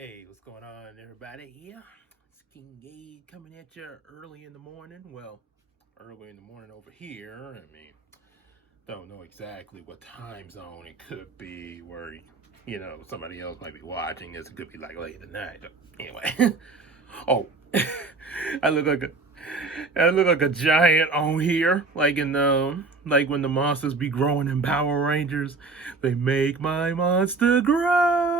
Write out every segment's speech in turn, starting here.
Hey, what's going on, everybody? Yeah, it's King Gade coming at you early in the morning. Well, early in the morning over here. Don't know exactly what time zone it could be where, somebody else might be watching this. It could be like late at night. Anyway, oh, I look like a, I look like a giant on here, like when the monsters be growing in Power Rangers. They make my monster grow.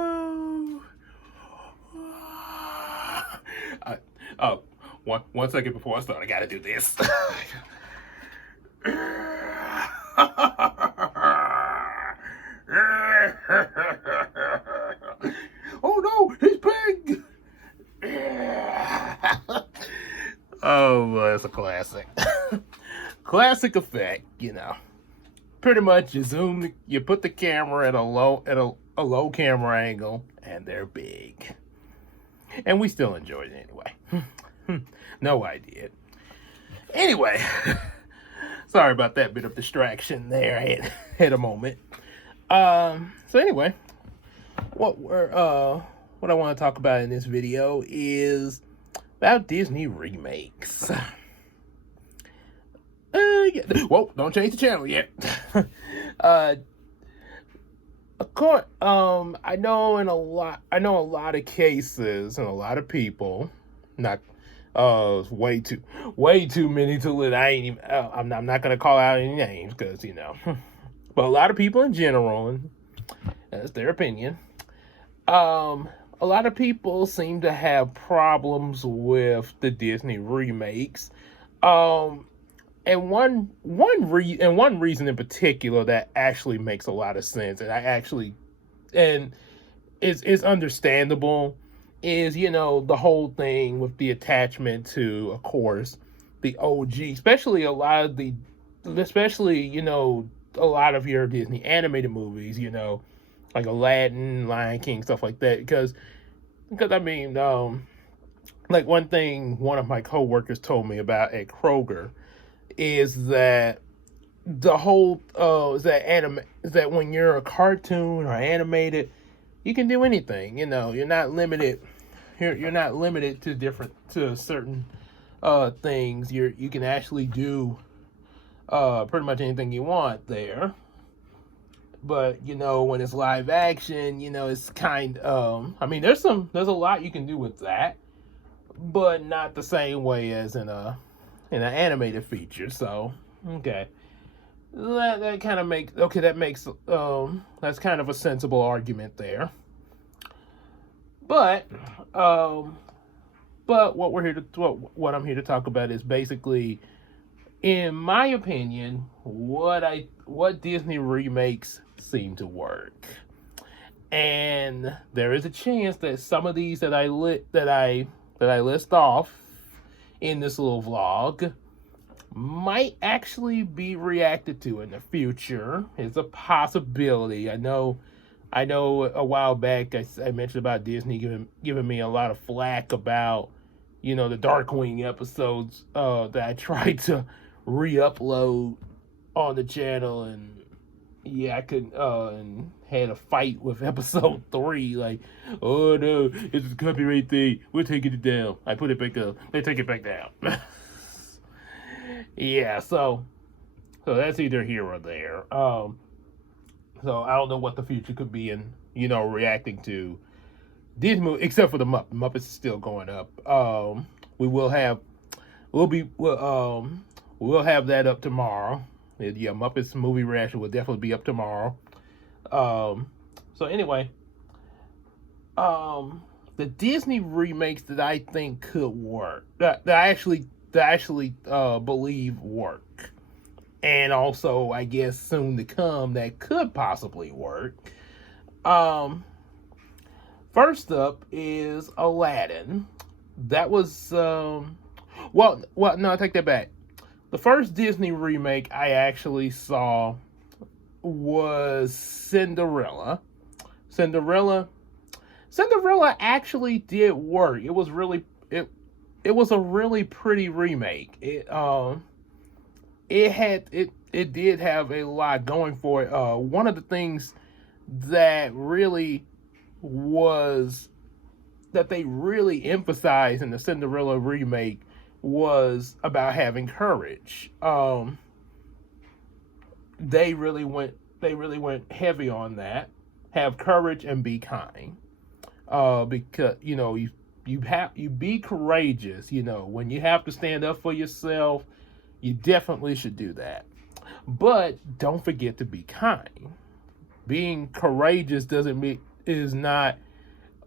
I, oh, one second before I start, I gotta do this. Oh no, he's big. Oh, well, that's a classic. Classic effect, Pretty much, you put the camera at a low camera angle, and they're big. And we still enjoyed it anyway. No idea. Anyway, sorry about that bit of distraction there. I had a moment. So anyway, what I want to talk about in this video is about Disney remakes. Yeah. Whoa! Don't change the channel yet. Of course, I know a lot of cases and a lot of people, not way too many to let. I ain't even. I'm not gonna call out any names because but a lot of people in general, and that's their opinion. A lot of people seem to have problems with the Disney remakes. And one reason in particular that actually makes a lot of sense, and it's understandable, is the whole thing with the attachment to, of course, the OG, especially a lot of your Disney animated movies, like Aladdin, Lion King, stuff like that, because like one thing one of my coworkers told me about at Kroger is that the whole is that when you're a cartoon or animated, you can do anything. You're not limited. You're not limited to certain things. You can actually do pretty much anything you want there. But when it's live action, it's there's a lot you can do with that, but not the same way as in an animated feature. So okay, that kind of makes that's kind of a sensible argument there. But what I'm here to talk about is basically, in my opinion, what Disney remakes seem to work. And there is a chance that some of these that I list off in this little vlog might actually be reacted to in the future. It's a possibility. I know a while back I mentioned about Disney giving me a lot of flack about the Darkwing episodes that I tried to re-upload on the channel, and yeah, I couldn't and had a fight with episode 3, like, oh no, it's a copyright thing, we're taking it down. I put it back up, they take it back down. Yeah, so that's either here or there. So I don't know what the future could be in reacting to Disney movie, except for the Muppets is still going up. We will have we'll have that up tomorrow. Yeah, Muppets movie reaction will definitely be up tomorrow. So anyway, the Disney remakes that I think could work, that I actually believe work, and also I guess soon to come that could possibly work. First up is Aladdin. That was well, no, I take that back. The first Disney remake I actually saw was Cinderella. Cinderella actually did work. It was a really pretty remake. It did have a lot going for it. One of the things that really was they really emphasized in the Cinderella remake was about having courage. They really went heavy on that. Have courage and be kind. Because you be courageous. When you have to stand up for yourself, you definitely should do that. But don't forget to be kind. Being courageous doesn't mean is not,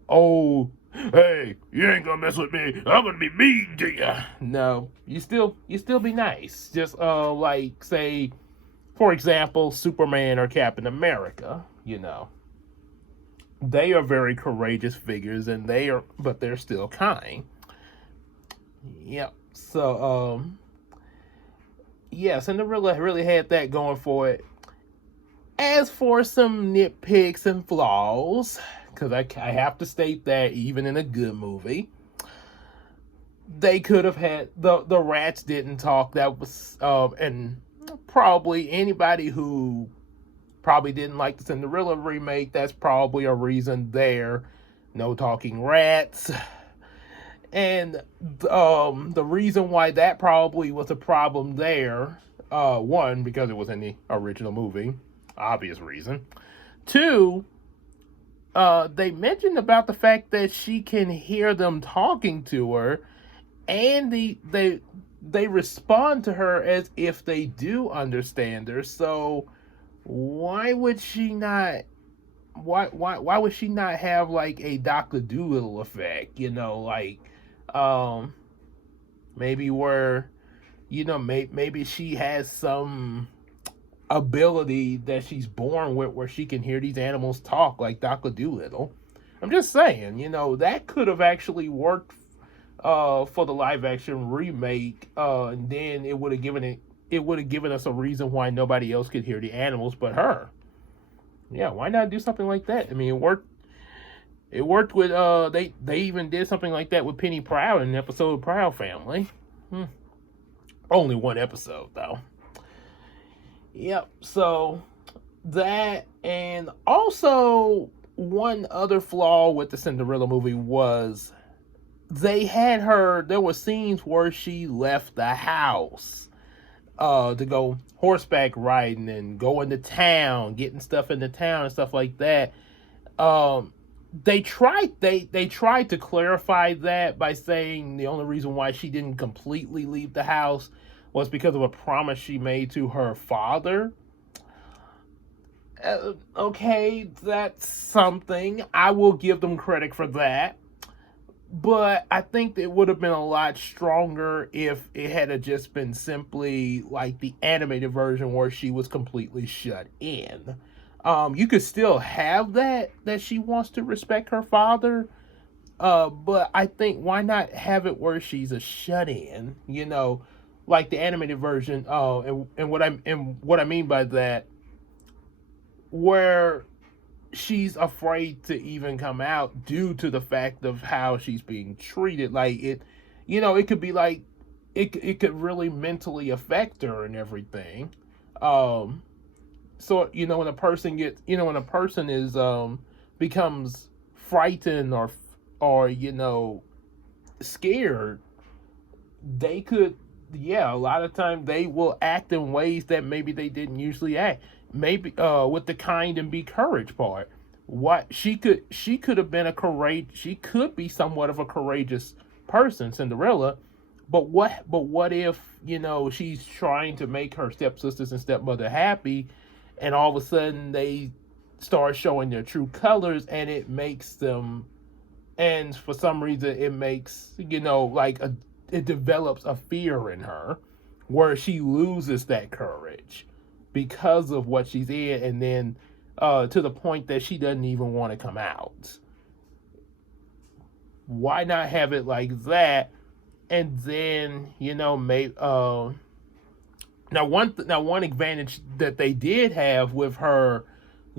oh, hey, you ain't gonna mess with me. I'm gonna be mean to you. No, you still be nice. Just like, say, for example, Superman or Captain America. They are very courageous figures, and but they're still kind. Yep. So yeah, Cinderella really had that going for it. As for some nitpicks and flaws, because I have to state that even in a good movie, they could have had the rats didn't talk. That was and probably anybody who probably didn't like the Cinderella remake, that's probably a reason there. No talking rats. And the reason why that probably was a problem there, one, because it was in the original movie, obvious reason. Two, they mentioned about the fact that she can hear them talking to her, and they respond to her as if they do understand her. So why would she not? Why would she not have like a Dr. Doolittle effect? Maybe where maybe she has some ability that she's born with where she can hear these animals talk like Dr. Doolittle. I'm just saying, that could have actually worked for the live action remake, and then it would have given us a reason why nobody else could hear the animals but her. Yeah, why not do something like that? I mean, it worked. It worked with they even did something like that with Penny Proud in an episode of Proud Family. Only one episode though. Yep. So that, and also one other flaw with the Cinderella movie was there were scenes where she left the house to go horseback riding and go into town, getting stuff into town and stuff like that. They tried to clarify that by saying the only reason why she didn't completely leave the house was because of a promise she made to her father. Okay, that's something. I will give them credit for that. But I think it would have been a lot stronger if it had just been simply like the animated version where she was completely shut in. You could still have that she wants to respect her father, but I think why not have it where she's a shut-in, like the animated version. And what I mean by that, where she's afraid to even come out due to the fact of how she's being treated. Like it could be like it could really mentally affect her and everything. So when a person is becomes frightened or scared, they could, a lot of times they will act in ways that maybe they didn't usually act. Maybe with the kind and be courage part. What she could have been she could be somewhat of a courageous person, Cinderella. But what if she's trying to make her stepsisters and stepmother happy, and all of a sudden they start showing their true colors, and it makes them, and for some reason it makes it develops a fear in her where she loses that courage because of what she's in, and then to the point that she doesn't even want to come out. Why not have it like that? And then maybe now one advantage that they did have with her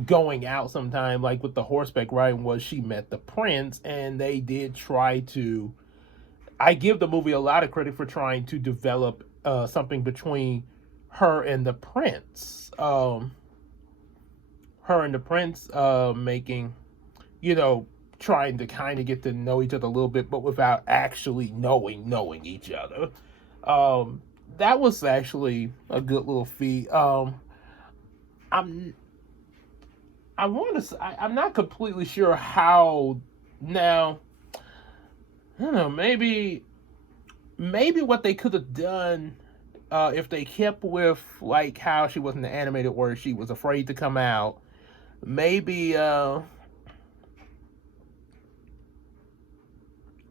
going out sometime, like with the horseback riding, was she met the prince, and they did try to. I give the movie a lot of credit for trying to develop something between her and the prince. Making, trying to kind of get to know each other a little bit, but without actually knowing each other. That was actually a good little feat. I'm I want to. I'm not completely sure how now. I don't know. Maybe what they could have done, if they kept with like how she was in the animated where she was afraid to come out. Maybe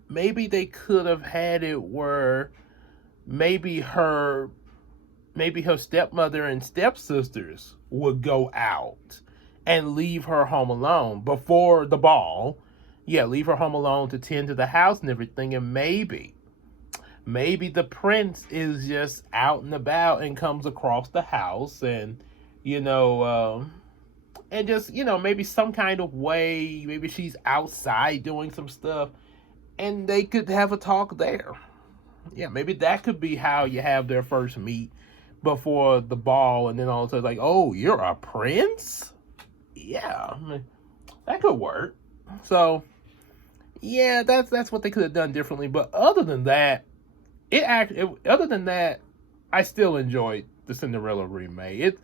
maybe they could have had it where maybe her maybe her stepmother and stepsisters would go out and leave her home alone before the ball. Yeah, leave her home alone to tend to the house and everything, and maybe the prince is just out and about and comes across the house, and you know, and just maybe some kind of way, maybe she's outside doing some stuff, and they could have a talk there. Yeah, maybe that could be how you have their first meet before the ball, and then all of a sudden, like, oh, you're a prince? Yeah, I mean, that could work. So, yeah, that's what they could have done differently. But other than that, other than that, I still enjoyed the Cinderella remake.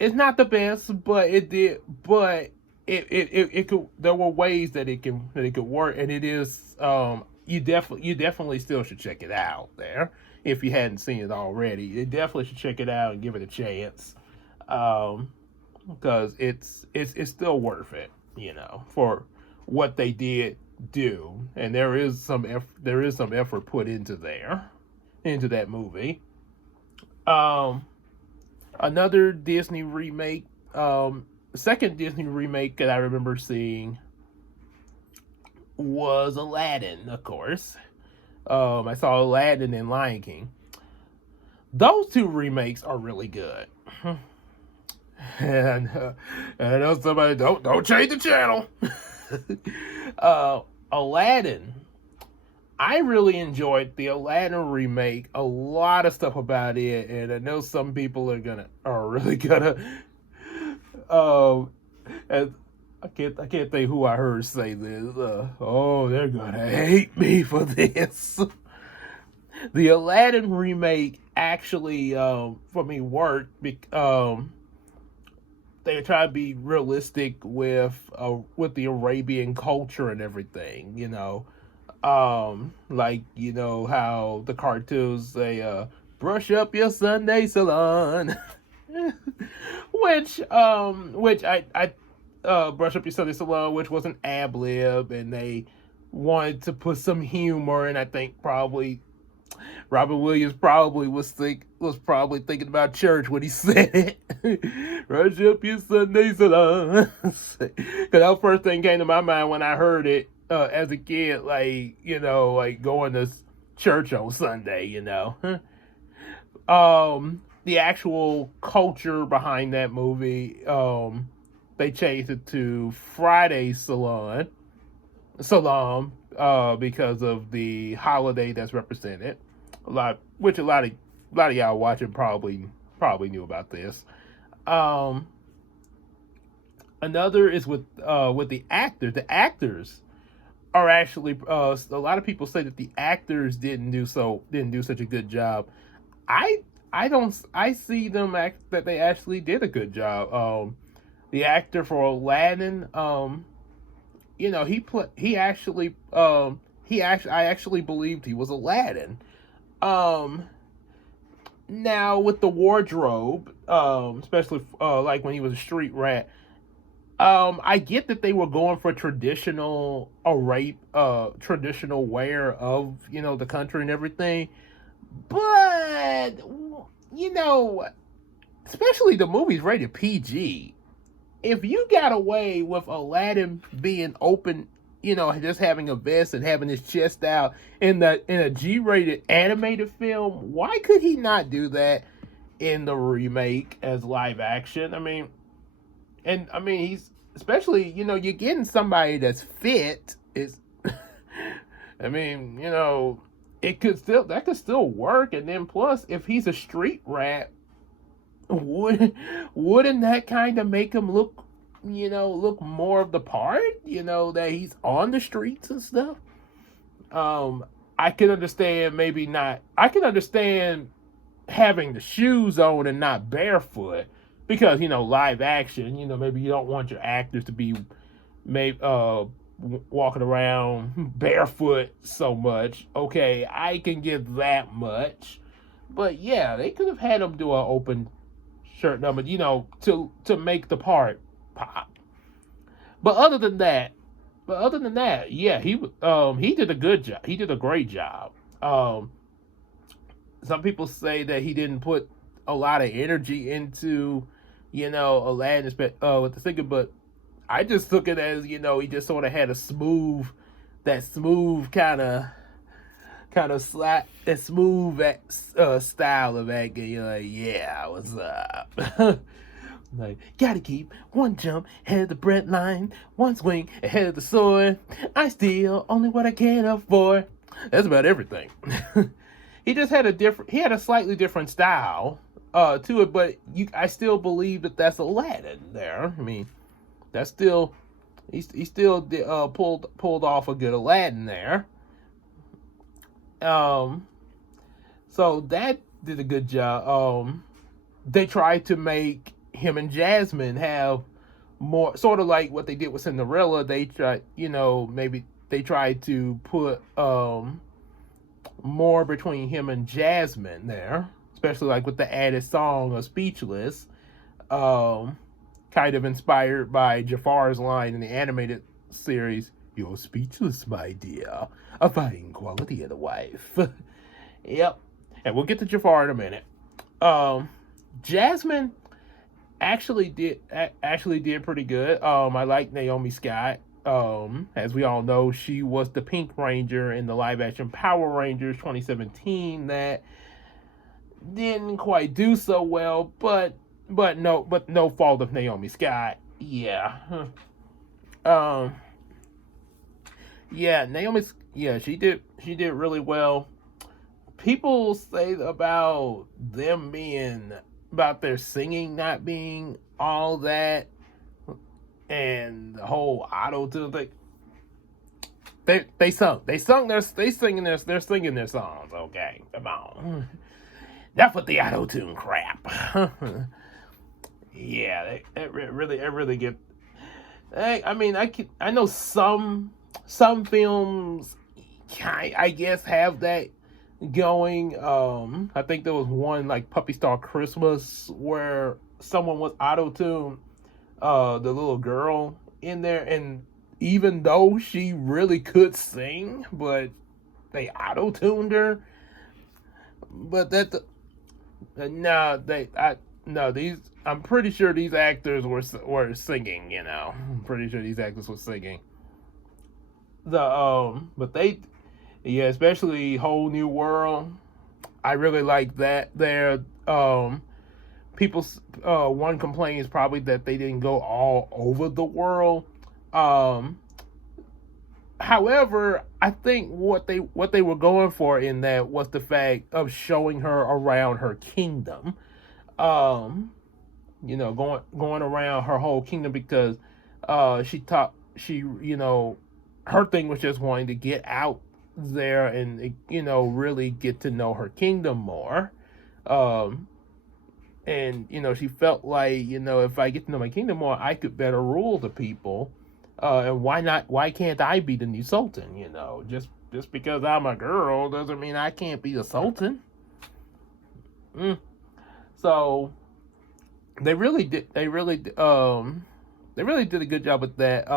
It's not the best, but it did. But it could. There were ways that it could work, and it is. You definitely still should check it out there if you hadn't seen it already. You definitely should check it out and give it a chance, because it's still worth it. For what they did do, and there is some effort put into that movie. Another Disney remake, second Disney remake that I remember seeing was Aladdin, of course. I saw Aladdin and Lion King. Those two remakes are really good. And I know somebody don't change the channel. Aladdin. I really enjoyed the Aladdin remake. A lot of stuff about it, and I know some people are really gonna. And I can't think who I heard say this. Oh, they're gonna hate me for this. The Aladdin remake actually, for me, worked. They try to be realistic with the Arabian culture and everything. Like how the cartoons say, "Brush up your Sunday salon," which I brush up your Sunday salon, which was an ad lib, and they wanted to put some humor, and I think probably Robin Williams was probably thinking about church when he said it. Brush up your Sunday salon. Because that first thing came to my mind when I heard it as a kid, like going to church on Sunday. The actual culture behind that movie, they changed it to Friday Salam, because of the holiday that's represented. A lot of y'all watching probably knew about this. Another is with the actors. The actors are actually a lot of people say that the actors didn't do such a good job. I see them that they actually did a good job. The actor for Aladdin, I actually believed he was Aladdin. Now with the wardrobe, especially like when he was a street rat, I get that they were going for traditional wear of the country and everything, but especially the movie's rated PG. If you got away with Aladdin being open, just having a vest and having his chest out in a G-rated animated film, why could he not do that in the remake as live action? He's especially, you're getting somebody that's fit. That could still work. And then plus, if he's a street rat, wouldn't that kind of make him look, look more of the part, that he's on the streets and stuff. I can understand maybe not. I can understand having the shoes on and not barefoot because live action. Maybe you don't want your actors to be maybe walking around barefoot so much. Okay, I can get that much, but yeah, they could have had him do an open shirt number, to make the part pop. But other than that, yeah, he did a good job. He did a great job. Some people say that he didn't put a lot of energy into, Aladdin with the singer, but I just took it as he just sort of had that smooth style of acting. You're like, yeah, what's up? Like, gotta keep one jump ahead of the bread line, one swing ahead of the sword. I steal only what I can afford. That's about everything. He just had a slightly different style to it, but I still believe that's Aladdin there. I mean, that's still he still pulled off a good Aladdin there. So that did a good job. They tried to make him and Jasmine have more, sort of like what they did with Cinderella. They tried, maybe they tried to put more between him and Jasmine there, especially like with the added song of Speechless, kind of inspired by Jafar's line in the animated series, "You're speechless, my dear, a fine quality of the wife." Yep, and we'll get to Jafar in a minute. Jasmine actually did pretty good. I like Naomi Scott. As we all know, she was the Pink Ranger in the live action Power Rangers 2017 that didn't quite do so well, but no fault of Naomi Scott. Yeah. She did really well. People say about their singing not being all that, and the whole auto-tune thing. They're singing their songs. Okay, come on. Not with the auto-tune crap. Yeah, it really get. I know some films, I guess, have that going. I think there was one like Puppy Star Christmas where someone was auto-tuned, the little girl in there, and even though she really could sing, but they auto-tuned her. But I'm pretty sure these actors were singing. I'm pretty sure these actors were singing. Especially Whole New World. I really like that. There, one complaint is probably that they didn't go all over the world. However, I think what they were going for in that was the fact of showing her around her kingdom. Going around her whole kingdom, because her thing was just wanting to get out there and really get to know her kingdom more. And she felt like, if I get to know my kingdom more, I could better rule the people. And why can't I be the new sultan? Just because I'm a girl doesn't mean I can't be the sultan. So they really did a good job with that.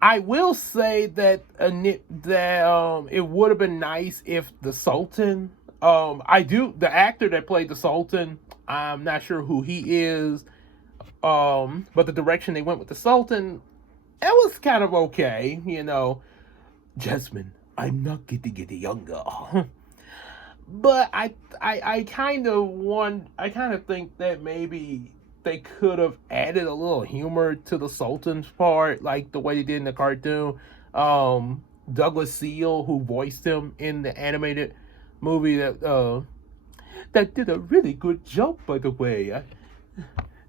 I will say that it would have been nice if the Sultan, the actor that played the Sultan, I'm not sure who he is, but the direction they went with the Sultan, it was kind of okay, Jasmine, I'm not getting any younger. But I kind of think that maybe they could have added a little humor to the Sultan's part, like the way they did in the cartoon. Douglas Seal, who voiced him in the animated movie, that did a really good job, by the way.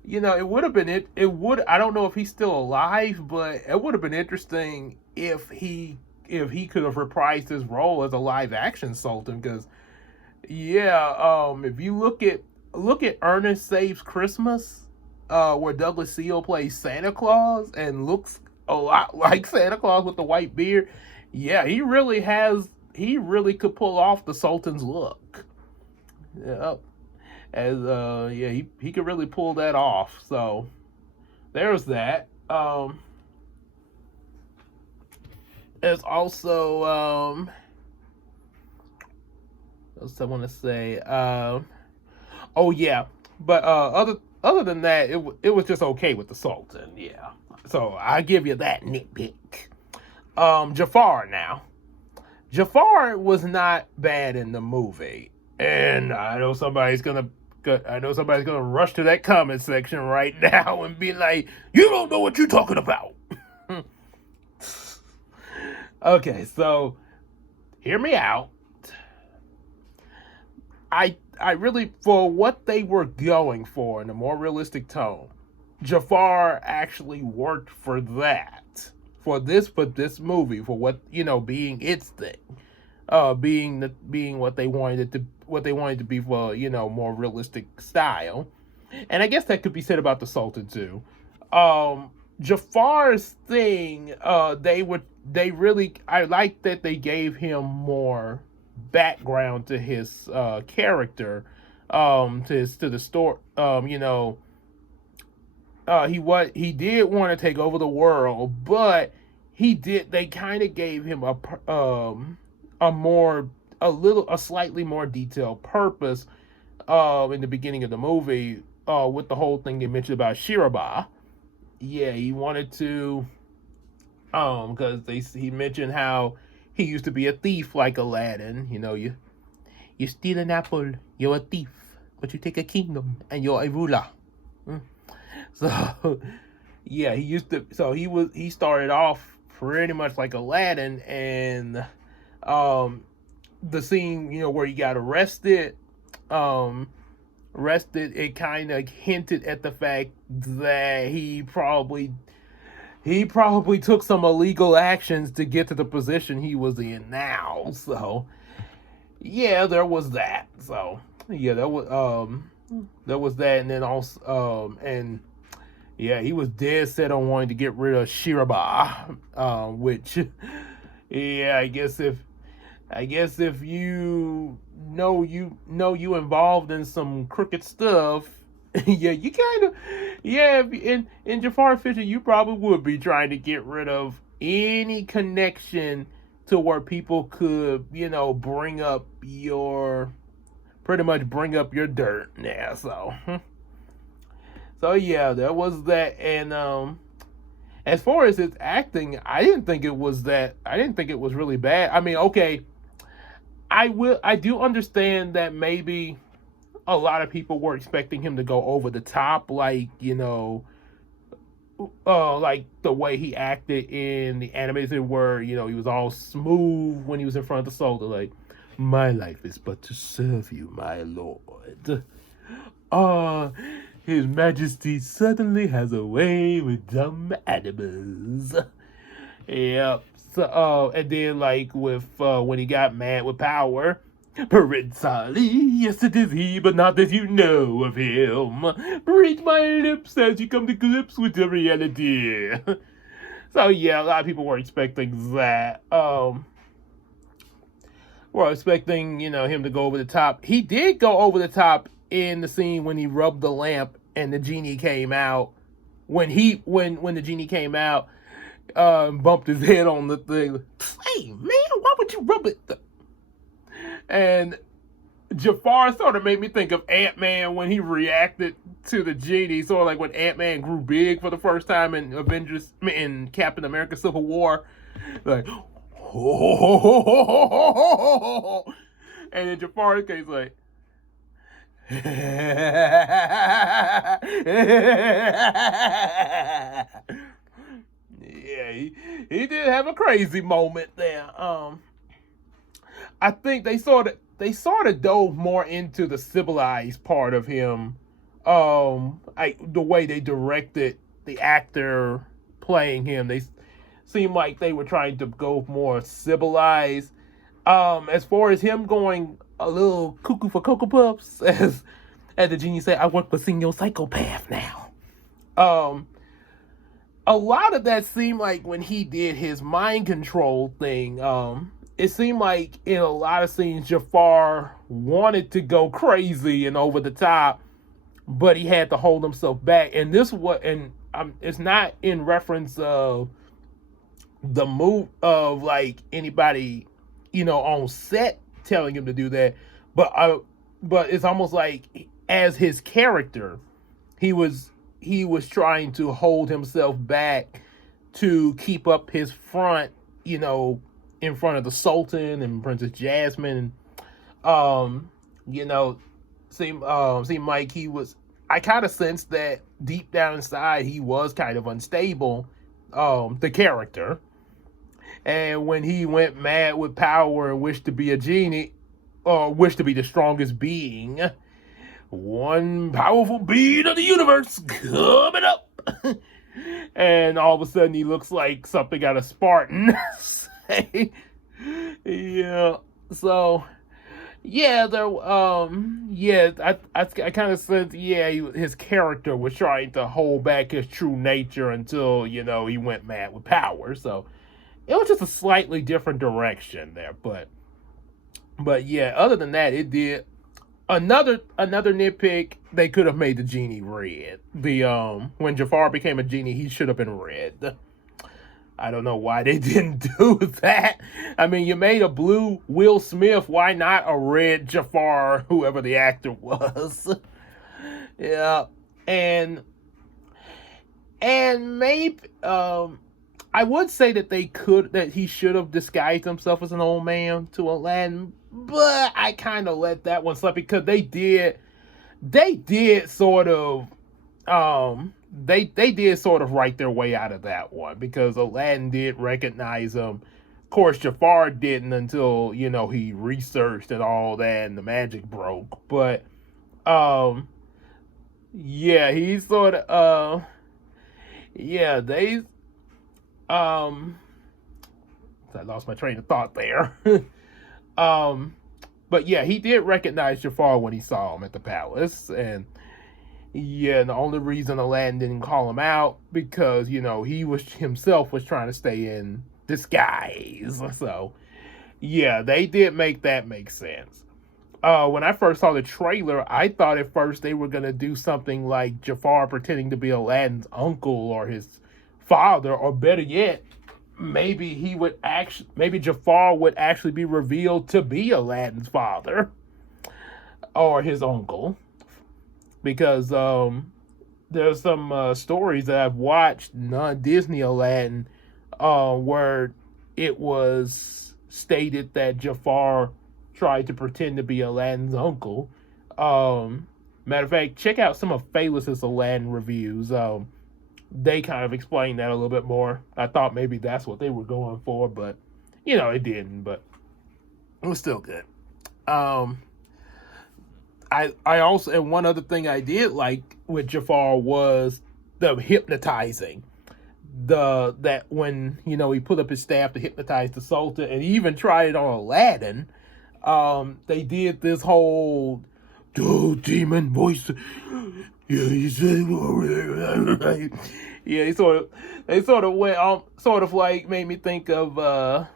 it would have been it would I don't know if he's still alive, but it would have been interesting if he could have reprised his role as a live action Sultan. Because if you look at Ernest Saves Christmas, where Douglas Seal plays Santa Claus and looks a lot like Santa Claus with the white beard. Yeah, he really could pull off the Sultan's look. Yeah, he could really pull that off. So there's that. There's also what else I want to say. Oh yeah, but other than that, it was just okay with the Sultan. Yeah, so I give you that nitpick. Jafar now. Jafar was not bad in the movie, and I know somebody's gonna rush to that comment section right now and be like, "You don't know what you're talking about." Okay, so hear me out. I really, for what they were going for in a more realistic tone, Jafar actually worked for that. For this movie, for what being its thing, being what they wanted to be for more realistic style, and I guess that could be said about the Sultan too. Jafar's thing, I like that they gave him more background to his character, to the story. He did want to take over the world, but they kind of gave him a slightly more detailed purpose in the beginning of the movie, with the whole thing they mentioned about Shirabah. Yeah, he wanted to, because he mentioned how he used to be a thief like Aladdin. You steal an apple, you're a thief, but you take a kingdom and you're a ruler. So yeah, he started off pretty much like Aladdin, and the scene where he got arrested, it kind of hinted at the fact that he probably took some illegal actions to get to the position he was in now. So yeah, there was that. So yeah, there was that, and then also and yeah, he was dead set on wanting to get rid of Shirabah, which yeah, I guess if you involved in some crooked stuff, yeah, you kind of, yeah, in Jafar Fisher, you probably would be trying to get rid of any connection to where people could, pretty much bring up your dirt. Yeah, so yeah, there was that. And as far as his acting, I didn't think it was really bad. I mean, okay, I do understand that maybe a lot of people were expecting him to go over the top, like like the way he acted in the animated, where he was all smooth when he was in front of the soldier, like, "My life is but to serve you, my lord. His Majesty certainly has a way with dumb animals." Yep. So, and then like with when he got mad with power, "Prince Ali, yes it is he, but not that you know of him. Read my lips as you come to grips with the reality." So yeah, a lot of people were expecting that. Were expecting him to go over the top. He did go over the top in the scene when he rubbed the lamp and the genie came out. When the genie came out, bumped his head on the thing. "Hey man, why would you rub it?" And Jafar sort of made me think of Ant-Man when he reacted to the genie, sort of like when Ant-Man grew big for the first time in Captain America Civil War, like, and then Jafar's case like, yeah, he did have a crazy moment there. I think they sort of dove more into the civilized part of him The way they directed the actor playing him, they seemed like they were trying to go more civilized. As far as him going a little cuckoo for Cocoa Puffs, as the genie said, I work for Senior Psychopath now. A lot of that seemed like when he did his mind control thing, it seemed like in a lot of scenes Jafar wanted to go crazy and over the top, but he had to hold himself back. And this what and it's not in reference of the move of like anybody, on set telling him to do that, but it's almost like as his character, he was trying to hold himself back to keep up his front, in front of the Sultan and Princess Jasmine. You know, seemed like he was. I kind of sensed that deep down inside he was kind of unstable, the character. And when he went mad with power and wished to be a genie, or wished to be the strongest being, one powerful being of the universe coming up. And all of a sudden he looks like something out of Spartan. Yeah. So yeah, I kind of sense, his character was trying to hold back his true nature until, he went mad with power. So it was just a slightly different direction there, but yeah, other than that, it did. Another nitpick, they could have made the genie red. When Jafar became a genie, he should have been red. I don't know why they didn't do that. I mean, you made a blue Will Smith, why not a red Jafar, whoever the actor was? Yeah. And maybe I would say that he should have disguised himself as an old man to Aladdin, but I kind of let that one slip because they did sort of they did sort of write their way out of that one because Aladdin did recognize him. Of course, Jafar didn't until, he researched and all that and the magic broke. But yeah, he sort of they I lost my train of thought there. But yeah, he did recognize Jafar when he saw him at the palace, and yeah, the only reason Aladdin didn't call him out because he himself was trying to stay in disguise. So yeah, they did make that make sense. When I first saw the trailer, I thought at first they were gonna do something like Jafar pretending to be Aladdin's uncle or his father, or better yet, maybe Jafar would actually be revealed to be Aladdin's father or his uncle, because there's some stories that I've watched non-Disney Aladdin where it was stated that Jafar tried to pretend to be Aladdin's uncle. Matter of fact, check out some of Fayless's Aladdin reviews. They kind of explained that a little bit more. I thought maybe that's what they were going for, but it didn't. But it was still good. I also, and one other thing I did like with Jafar was the hypnotizing. That when he put up his staff to hypnotize the Sultan, and he even tried it on Aladdin. They did this whole demon voice. Yeah, he said, yeah, they sort of went sort of like made me think of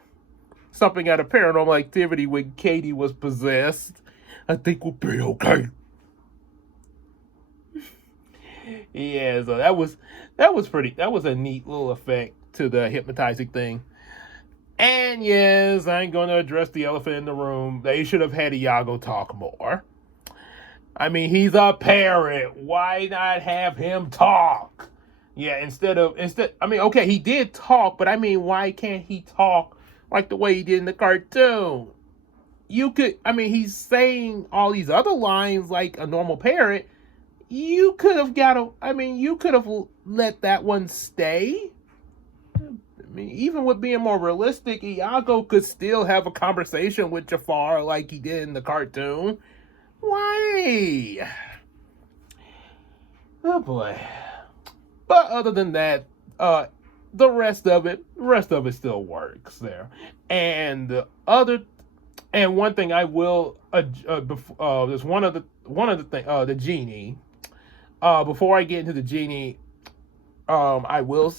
something out of Paranormal Activity when Katie was possessed. I think we'll be okay. Yeah, so that was a neat little effect to the hypnotizing thing. And yes, I ain't gonna address the elephant in the room. They should have had Iago talk more. I mean, he's a parrot. Why not have him talk? Yeah, I mean, okay, he did talk, but I mean, why can't he talk like the way he did in the cartoon? He's saying all these other lines like a normal parrot. You could have let that one stay. I mean, even with being more realistic, Iago could still have a conversation with Jafar like he did in the cartoon. Why? Oh boy. But other than that, the rest of it still works there. And the other, and one thing I will, there's one of the thing, the genie. Before I get into the genie, I will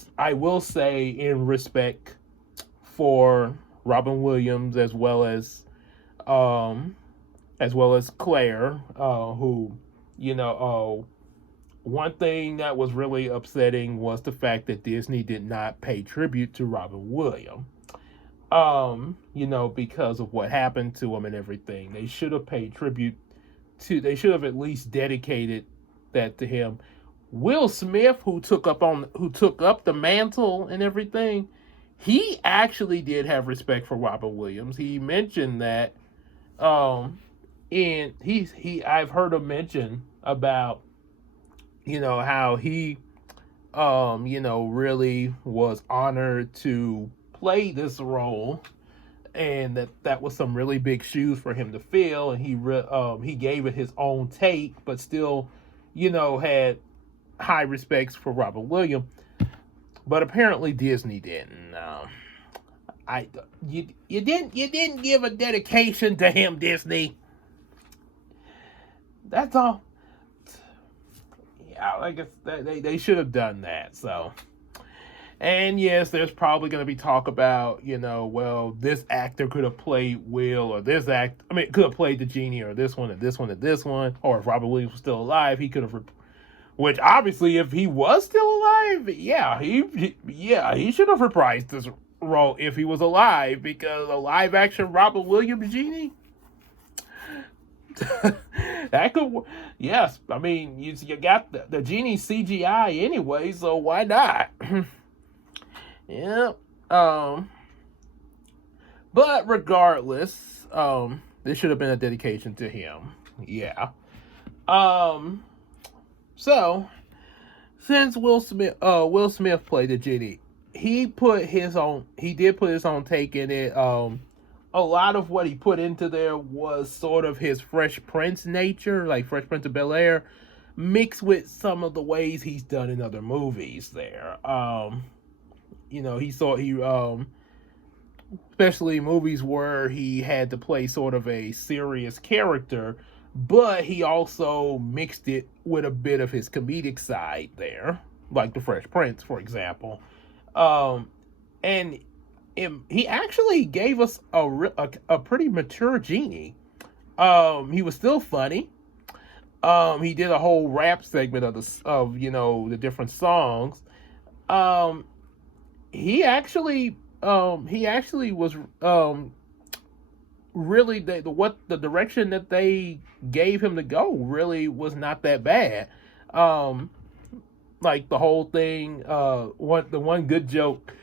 say in respect for Robin Williams um, as well as Claire, who, you know, one thing that was really upsetting was the fact that Disney did not pay tribute to Robin Williams. Because of what happened to him and everything. They should have paid tribute they should have at least dedicated that to him. Will Smith, who took up the mantle and everything, he actually did have respect for Robin Williams. He mentioned that and I've heard him mention about how he really was honored to play this role, and that was some really big shoes for him to fill, and he gave it his own take, but still had high respects for Robin Williams. But apparently Disney didn't. You didn't give a dedication to him, Disney. That's all. Yeah, I guess they should have done that. So, and yes, there's probably going to be talk about this actor could have played Will, or could have played the genie, or this one, or this one, or this one, or if Robert Williams was still alive, he could have. Which obviously, if he was still alive, he should have reprised this role if he was alive, because a live action Robert Williams genie. That could, yes. I mean, you got the genie CGI anyway, so why not? Yeah. But regardless, this should have been a dedication to him. Yeah. So since Will Smith played the genie, he did put his own take in it. A lot of what he put into there was sort of his Fresh Prince nature, like Fresh Prince of Bel-Air, mixed with some of the ways he's done in other movies there. Especially movies where he had to play sort of a serious character, but he also mixed it with a bit of his comedic side there, like the Fresh Prince, for example. And he actually gave us a pretty mature genie. He was still funny. He did a whole rap segment of the different songs. He actually was really the direction that they gave him to go really was not that bad. Like the whole thing, the one good joke,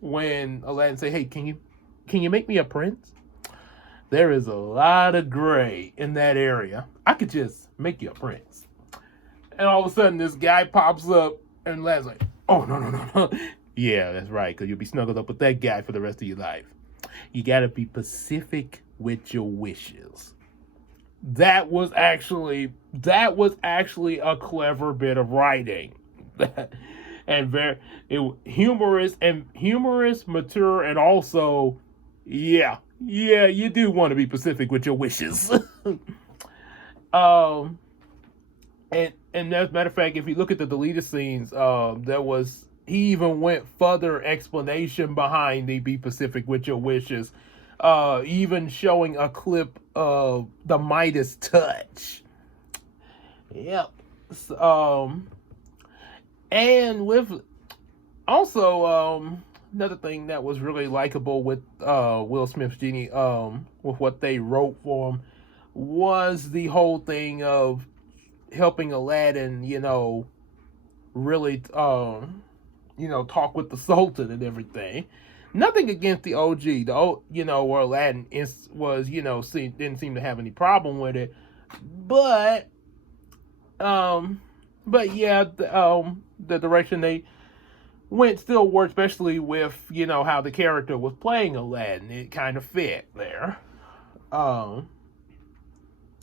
when Aladdin said, "Hey, can you make me a prince? There is a lot of gray in that area. I could just make you a prince." And all of a sudden, this guy pops up, and Aladdin's like, "Oh, no. Yeah, that's right, because you'll be snuggled up with that guy for the rest of your life. You gotta be specific with your wishes." That was actually a clever bit of writing. And humorous, mature, and also, yeah, you do want to be specific with your wishes. And as a matter of fact, if you look at the deleted scenes, he even went further explanation behind the "be specific with your wishes," even showing a clip of the Midas touch. Yep. And with also another thing that was really likable with Will Smith's genie, with what they wrote for him, was the whole thing of helping Aladdin, really, talk with the Sultan and everything. Nothing against the OG, where Aladdin didn't seem to have any problem with it, but yeah, the direction they went still worked, especially with how the character was playing Aladdin. It kind of fit there.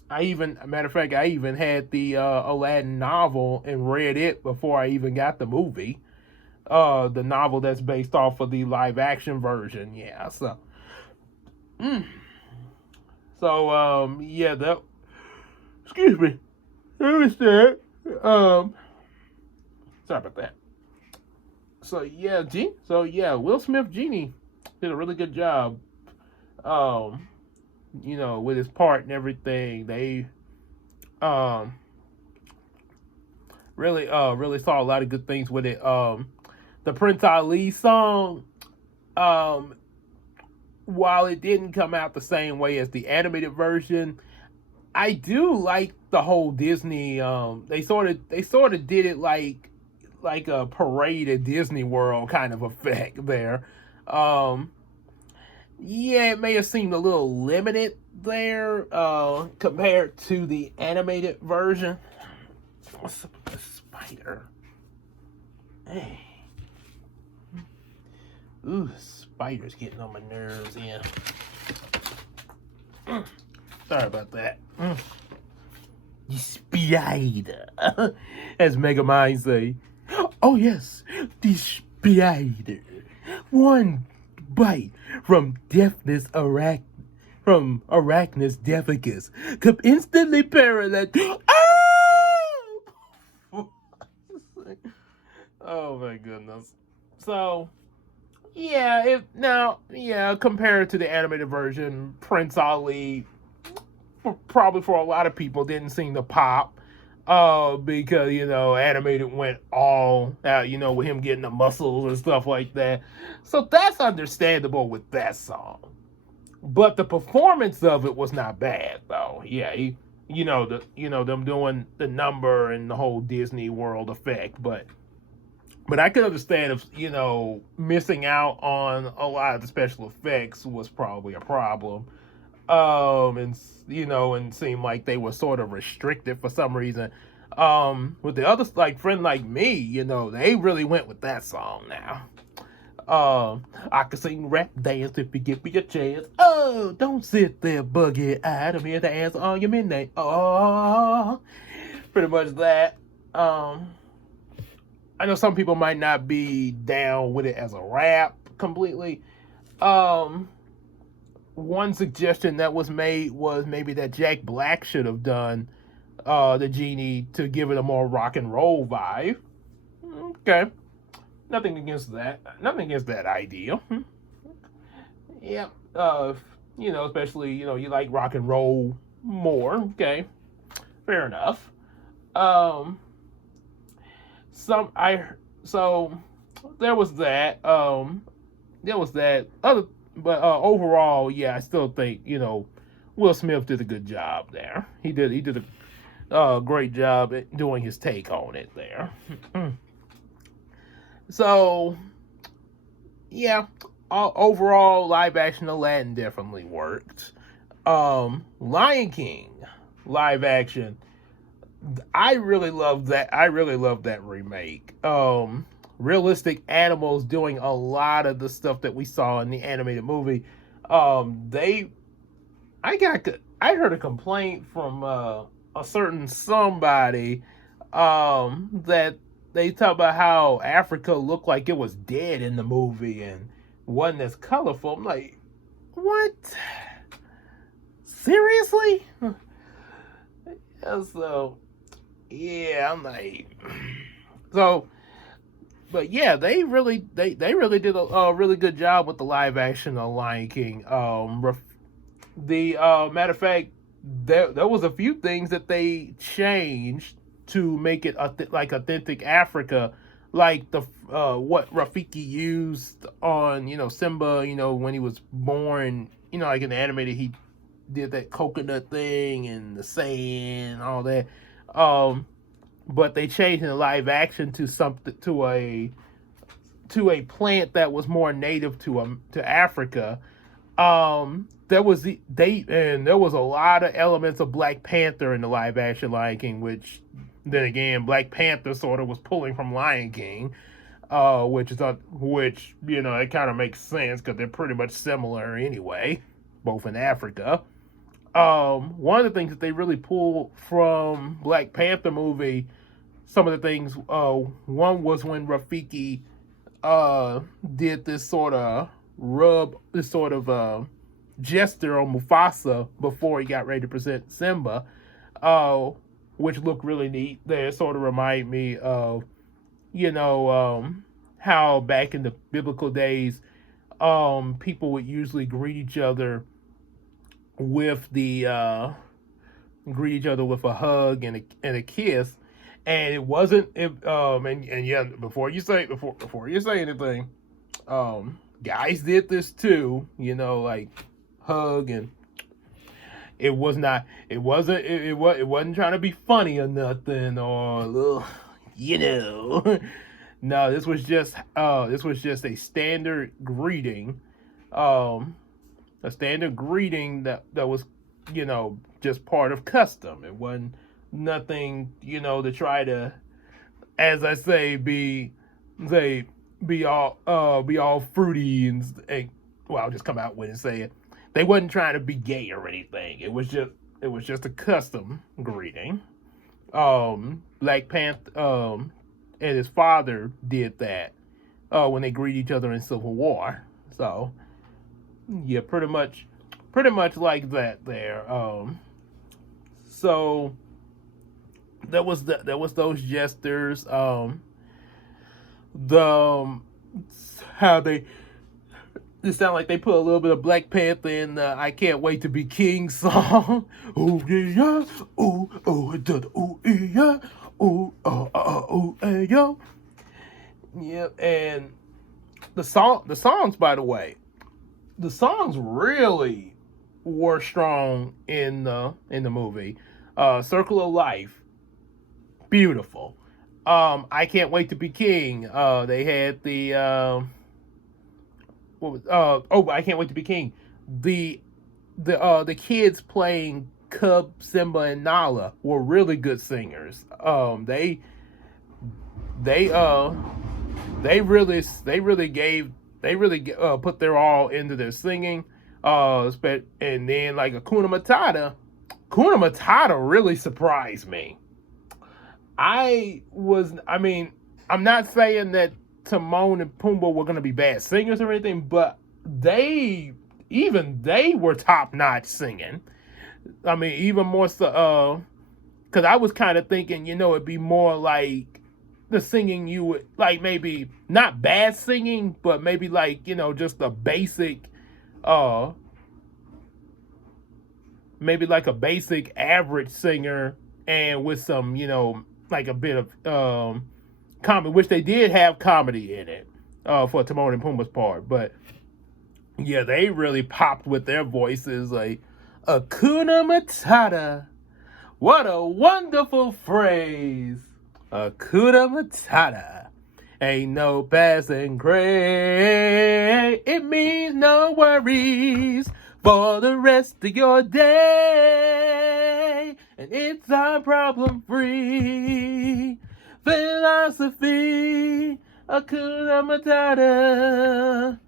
matter of fact, I even had the Aladdin novel and read it before I even got the movie. The novel that's based off of the live action version. Yeah, mm. Yeah, that. Excuse me. That was that. Sorry about that. Will Smith Genie did a really good job. Um, with his part and everything. They um really saw a lot of good things with it. The Prince Ali song, um, while it didn't come out the same way as the animated version, I do like the whole Disney. They sort of did it like a parade at Disney World kind of effect there. Um, yeah, it may have seemed a little limited there compared to the animated version. What's up with the spider? Hey. Ooh, spider's getting on my nerves, yeah. Sorry about that. The spider. As Megamind say. Oh yes, the spider. One bite from Arachnus deficus could instantly paralyze. Oh! Oh my goodness. So compared to the animated version, Prince Ali probably for a lot of people didn't seem to pop. Because animated went all out, with him getting the muscles and stuff like that. So that's understandable with that song. But the performance of it was not bad though. Yeah, them doing the number and the whole Disney World effect, but I could understand if missing out on a lot of the special effects was probably a problem. And seemed like they were sort of restricted for some reason. With the others, like Friend Like Me, they really went with that song now. I can sing rap dance if you give me a chance. Oh, don't sit there buggy eyed. I'm here to answer all your midnight. Oh, pretty much that. I know some people might not be down with it as a rap completely. One suggestion that was made was maybe that Jack Black should have done the Genie to give it a more rock and roll vibe. Okay. Nothing against that. Nothing against that idea. Yeah. Especially, you like rock and roll more. Okay. Fair enough. So there was that. But overall, yeah, I still think Will Smith did a good job there. He did a great job at doing his take on it there. So yeah, overall live action Aladdin definitely worked. Lion King live action, I really love that. I really love that remake. Realistic animals doing a lot of the stuff that we saw in the animated movie. I heard a complaint from a certain somebody that they talk about how Africa looked like it was dead in the movie and wasn't as colorful. I'm like, what? Seriously? So yeah, I'm like, so. But yeah, they really did a really good job with the live action of Lion King. The matter of fact, there was a few things that they changed to make it like authentic Africa, like the what Rafiki used on Simba, when he was born, like in the animated he did that coconut thing and the sand and all that. But they changed in the live action to something to a plant that was more native to Africa. There was a lot of elements of Black Panther in the live action Lion King, which then again Black Panther sort of was pulling from Lion King, which it kind of makes sense because they're pretty much similar anyway, both in Africa. one of the things that they really pulled from Black Panther movie, some of the things, one was when Rafiki did this sort of gesture on Mufasa before he got ready to present Simba, uh, which looked really neat. They sort of remind me of, how back in the biblical days, people would usually greet each other with a hug and a kiss, and it wasn't and yeah, before you say anything, guys did this too, like hug, and it wasn't trying to be funny or nothing, or a little, no, this was just a standard greeting, that was, just part of custom. It wasn't nothing, to try to, as I say, be all fruity and well, I'll just come out with and say it. They wasn't trying to be gay or anything. It was just a custom greeting. Black Panther and his father did that when they greet each other in Civil War. So yeah, pretty much like that there. So there was those gestures. How it sound like they put a little bit of Black Panther in the "I Can't Wait to Be King" song. Ooh yeah, ooh ooh yeah, ooh hey yo. Yep, and the songs, by the way, the songs really were strong in the movie. Circle of Life, beautiful. I Can't Wait to Be King. They had the I Can't Wait to Be King. The kids playing Cub, Simba, and Nala were really good singers. They really put their all into their singing. And then like Hakuna Matata really surprised me. I'm not saying that Timon and Pumbaa were going to be bad singers or anything, but they were top-notch singing. I mean, even more so, because I was kind of thinking, it'd be more like the singing you would, like, maybe not bad singing, but maybe like, just a basic, maybe like a basic average singer, and with some, like a bit of comedy, which they did have comedy in it for Timon and Pumbaa's part. But yeah, they really popped with their voices, like Hakuna Matata. What a wonderful phrase. Hakuna Matata. Ain't no passing craze. It means no worries for the rest of your day. And it's our problem-free philosophy. Hakuna Matata.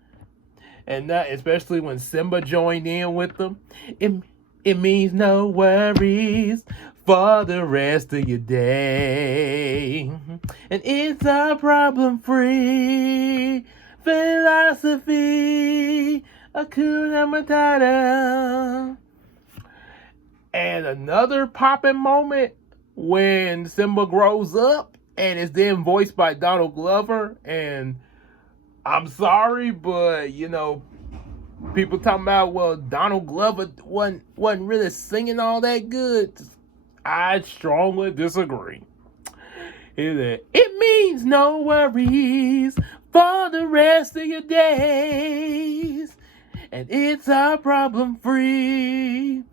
And that, especially when Simba joined in with them, it means no worries for the rest of your day. And it's our problem-free philosophy. Hakuna Matata. And another popping moment when Simba grows up and is then voiced by Donald Glover. And I'm sorry, but people talking about, well, Donald Glover wasn't really singing all that good. I strongly disagree. It means no worries for the rest of your days. And it's our problem-free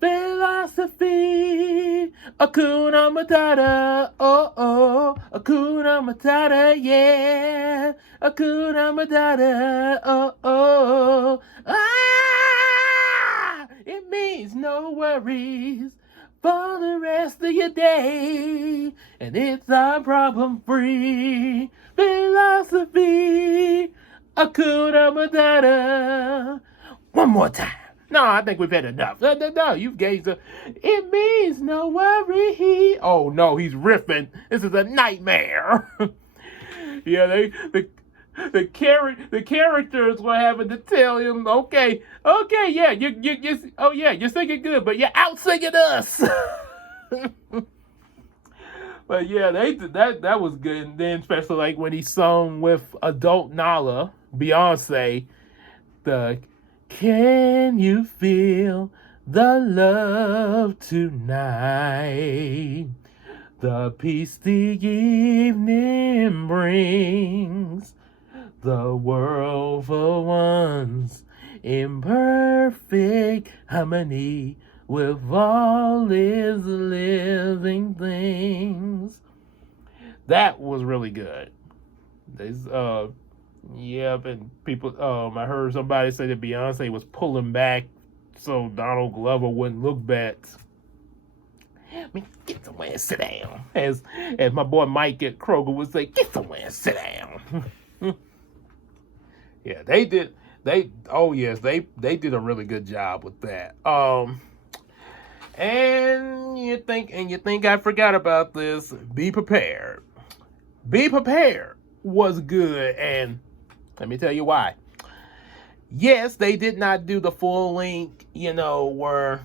philosophy. Hakuna Matata, oh, Hakuna Matata, yeah. Hakuna Matata, oh. It means no worries for the rest of your day. And it's our problem-free philosophy. Hakuna Matata. One more time. No, I think we've had enough. No, you've gauged it. It means no worry. Oh no, he's riffing. This is a nightmare. Yeah, the characters were having to tell him, okay, yeah, you're singing good, but you're out singing us. But yeah, they did that was good. And then especially like when he sung with adult Nala, Beyonce, the "Can you feel the love tonight? The peace the evening brings, the world for once in perfect harmony with all its living things." That was really good. There's yep, and people I heard somebody say that Beyonce was pulling back so Donald Glover wouldn't look bad. I mean, get somewhere and sit down. As my boy Mike at Kroger would say, get somewhere and sit down. Yeah, they did. They did a really good job with that. And you think I forgot about this? Be prepared. Be prepared was good, and let me tell you why. Yes, they did not do the full length, where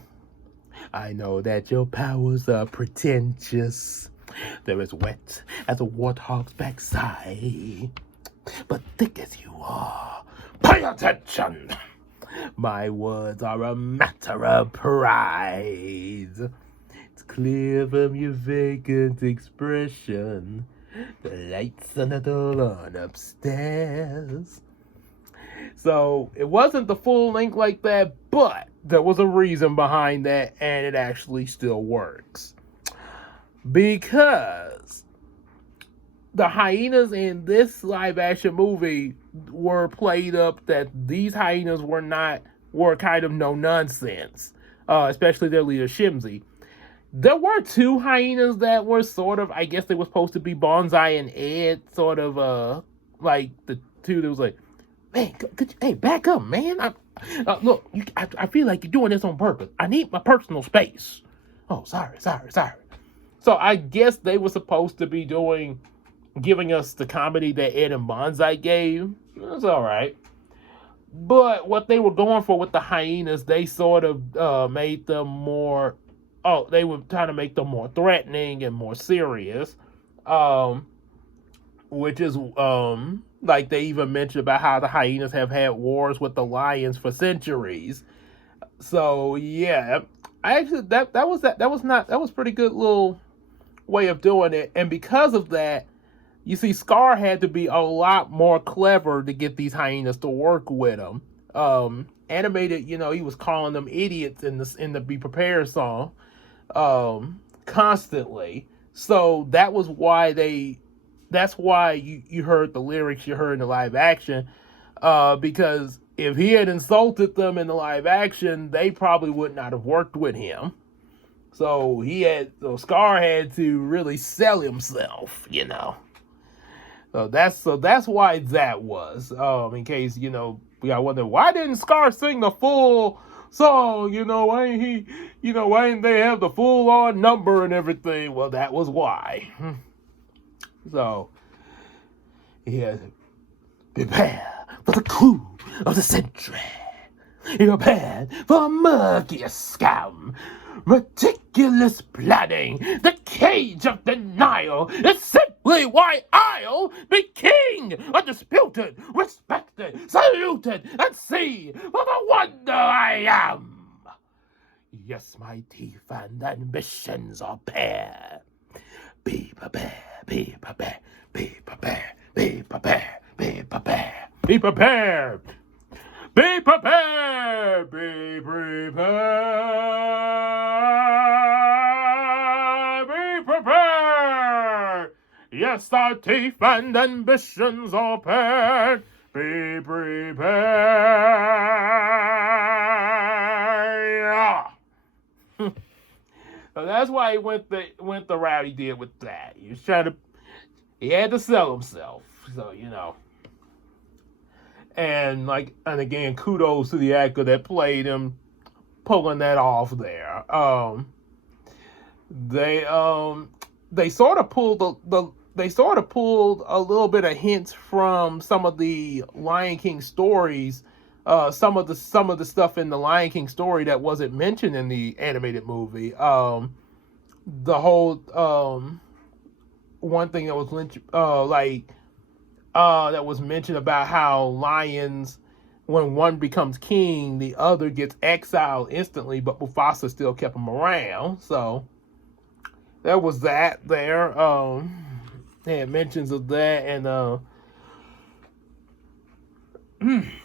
I know that your powers are pretentious. They're as wet as a warthog's backside. But thick as you are, pay attention. My words are a matter of pride. It's clear from your vacant expression. The lights on the lawn upstairs. So it wasn't the full length like that, but there was a reason behind that, and it actually still works. Because the hyenas in this live action movie were played up that these hyenas were kind of no nonsense, especially their leader Shimzy. There were two hyenas that were sort of, I guess they were supposed to be Bonsai and Ed, sort of like the two that was like, man, hey, back up, man. Look, I feel like you're doing this on purpose. I need my personal space. Oh, sorry. So I guess they were supposed to be giving us the comedy that Ed and Bonsai gave. That's all right. But what they were going for with the hyenas, they sort of made them more. Oh, they were trying to make them more threatening and more serious. Which is like they even mentioned about how the hyenas have had wars with the lions for centuries. So yeah, I actually that was pretty good little way of doing it, and because of that, you see, Scar had to be a lot more clever to get these hyenas to work with him. Animated, he was calling them idiots in the Be Prepared song, constantly. So that was why that's why you heard the lyrics you heard in the live action, because if he had insulted them in the live action, they probably would not have worked with him. So Scar had to really sell himself, So that's why that was. In case, we got wonder, why didn't Scar sing the full song? Why didn't they have the full on number and everything? Well, that was why. So, yeah, prepare for the coup of the century. You're prepared for murkiest scam. Meticulous planning, the cage of denial is simply why I'll be king, undisputed, respected, saluted, and see for the wonder I am. Yes, my teeth and ambitions are bare. Be prepared, be prepared, be prepared, be prepared, be prepared, be prepared. Be prepared! Be prepared! Be prepared! Yes, our teeth and ambitions are paired. Be prepared! So that's why he went the route he did with that. He had to sell himself. So, And again, kudos to the actor that played him. pulling that off there. They they sort of pulled they sort of pulled a little bit of hints from some of the Lion King stories, some of the stuff in the Lion King story that wasn't mentioned in the animated movie. The whole one thing that was that was mentioned about how lions, when one becomes king, the other gets exiled instantly, but Mufasa still kept him around. So there was that there. They had mentions of that, and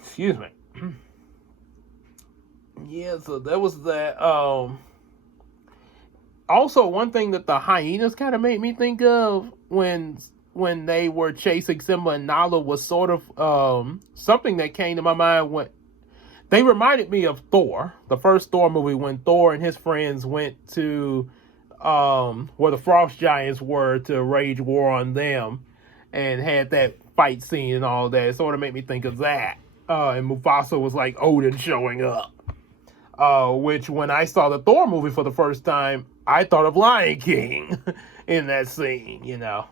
excuse me. Yeah, so there was that. Also, one thing that the hyenas kind of made me think of when they were chasing Simba and Nala was sort of something that came to my mind when they reminded me of Thor, the first Thor movie, when Thor and his friends went to where the frost giants were to wage war on them, and had that fight scene and all that. It sort of made me think of that. And Mufasa was like Odin showing up. Which when I saw the Thor movie for the first time, I thought of Lion King in that scene, you know.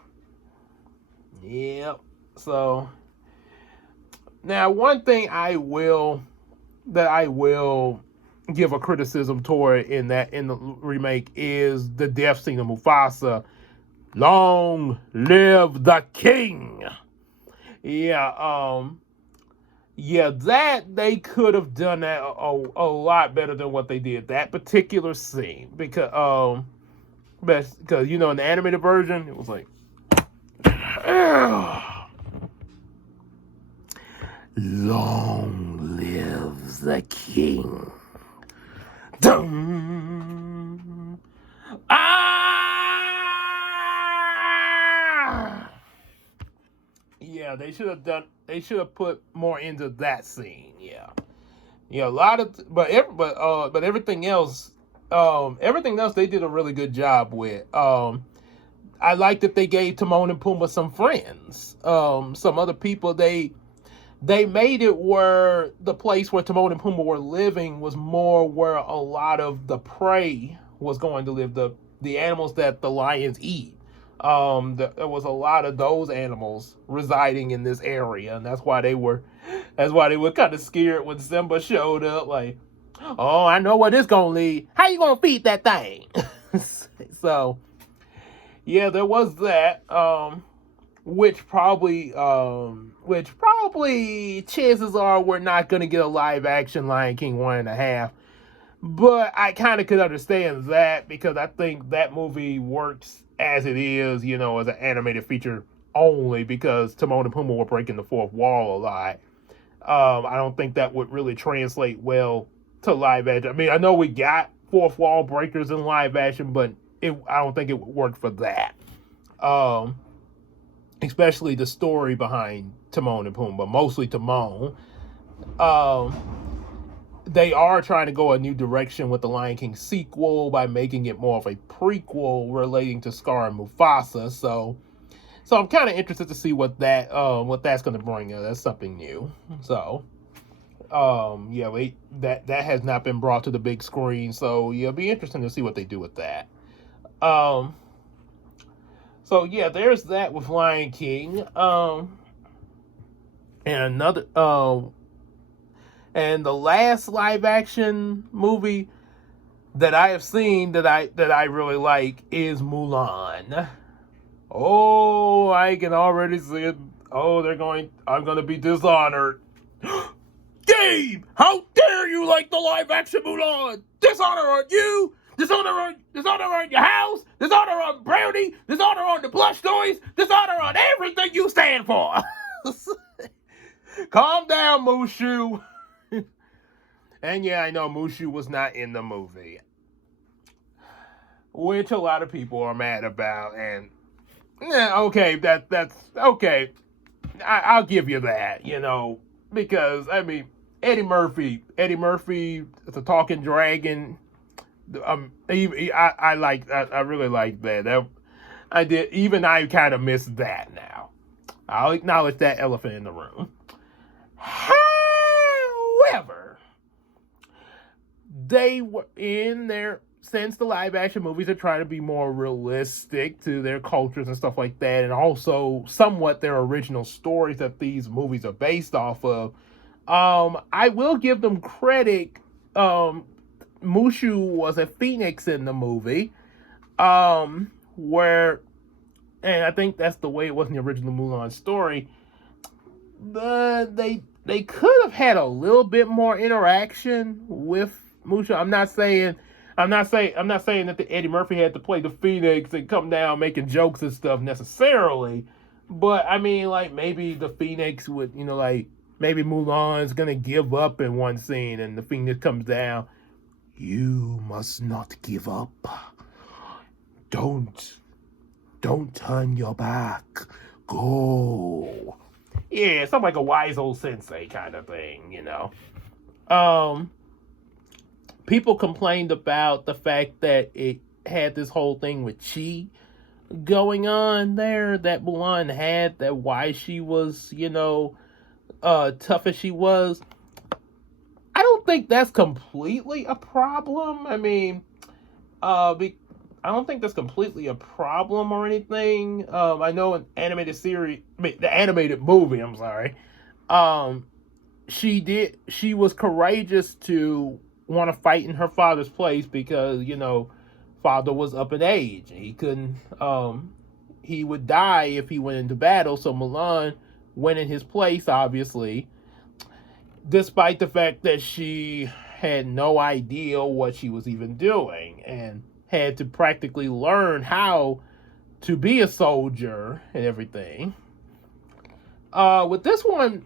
Yep. So now one thing I will give a criticism toward in the remake is the death scene of Mufasa. Long live the king. Yeah, yeah, that they could have done that a lot better than what they did. That particular scene, because you know, in the animated version, it was like, long lives the king. Dum. Ah! Yeah, they should have put more into that scene. Yeah. Yeah, a lot of, but everything else, they did a really good job with. I like that they gave Timon and Pumbaa some friends. Some other people, they made it where the place where Timon and Pumbaa were living was more where a lot of the prey was going to live, the animals that the lions eat. There was a lot of those animals residing in this area, and that's why they were kind of scared when Simba showed up. Like, oh, I know where this gonna lead. How you gonna feed that thing? So, yeah, there was that. Which probably chances are we're not gonna get a live action Lion King 1.5. But I kind of could understand that because I think that movie works as it is, you know, as an animated feature only because Timon and Pumbaa were breaking the fourth wall a lot. I don't think that would really translate well to live action. I mean, I know we got fourth wall breakers in live action, but I don't think it would work for that. Especially the story behind Timon and Pumbaa, mostly Timon. They are trying to go a new direction with the Lion King sequel by making it more of a prequel relating to Scar and Mufasa. So I'm kind of interested to see what that's going to bring. That's something new. So, yeah, that has not been brought to the big screen. So yeah, it'll be interesting to see what they do with that. So yeah, there's that with Lion King. And another and the last live action movie that I have seen that I really like is Mulan. Oh, I can already see it. Oh, I'm going to be dishonored. Gabe, how dare you like the live action Mulan? Dishonor on you. Dishonor on your house. Dishonor on Brownie. Dishonor on the plush toys. Dishonor on everything you stand for. Calm down, Mushu. And yeah, I know Mushu was not in the movie, which a lot of people are mad about. And yeah, okay, that's okay. I'll give you that, you know, because I mean Eddie Murphy, the talking dragon. I really like that. I kind of missed that now. I'll acknowledge that elephant in the room. However, they were in their, since the live action movies are trying to be more realistic to their cultures and stuff like that, and also somewhat their original stories that these movies are based off of. I will give them credit. Mushu was a phoenix in the movie, where, and I think that's the way it was in the original Mulan story. But they could have had a little bit more interaction with Mushu. I'm not saying that the Eddie Murphy had to play the Phoenix and come down making jokes and stuff necessarily. But I mean, like, maybe the Phoenix would, like, maybe Mulan's gonna give up in one scene and the Phoenix comes down. You must not give up. Don't turn your back. Go. Yeah, something like a wise old sensei kind of thing, People complained about the fact that it had this whole thing with chi going on there that Mulan had, that why she was, tough as she was. I don't think that's completely a problem. I mean, I don't think that's completely a problem or anything. I know an animated series, the animated movie, I'm sorry. She was courageous to want to fight in her father's place because, father was up in age. He couldn't, he would die if he went into battle. So Mulan went in his place, obviously, despite the fact that she had no idea what she was even doing and had to practically learn how to be a soldier and everything. With this one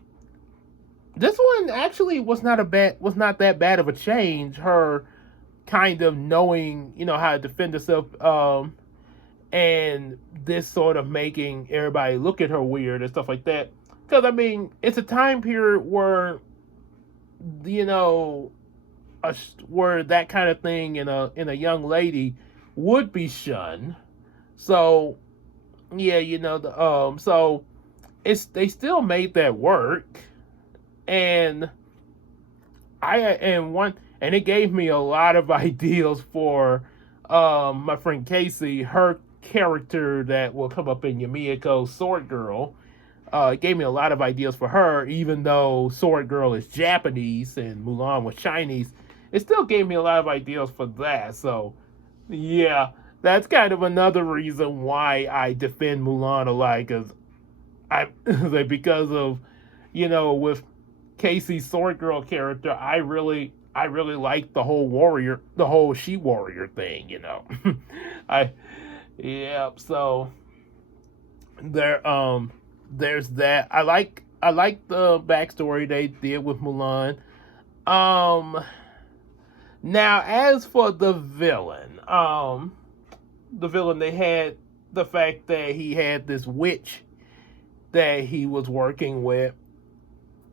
actually was not that bad of a change. Her kind of knowing, how to defend herself, and this sort of making everybody look at her weird and stuff like that. Because I mean, it's a time period where, where that kind of thing in a young lady would be shunned. So yeah, so they still made that work, and it gave me a lot of ideas for my friend Casey, her character that will come up in Yumiko's Sword Girl. It gave me a lot of ideas for her, even though Sword Girl is Japanese and Mulan was Chinese. It still gave me a lot of ideas for that. So, yeah, that's kind of another reason why I defend Mulan a lot, because of, with Casey's Sword Girl character, I really like the whole she warrior thing, So there's that. I like the backstory they did with Mulan. Now as for the villain, they had the fact that he had this witch that he was working with.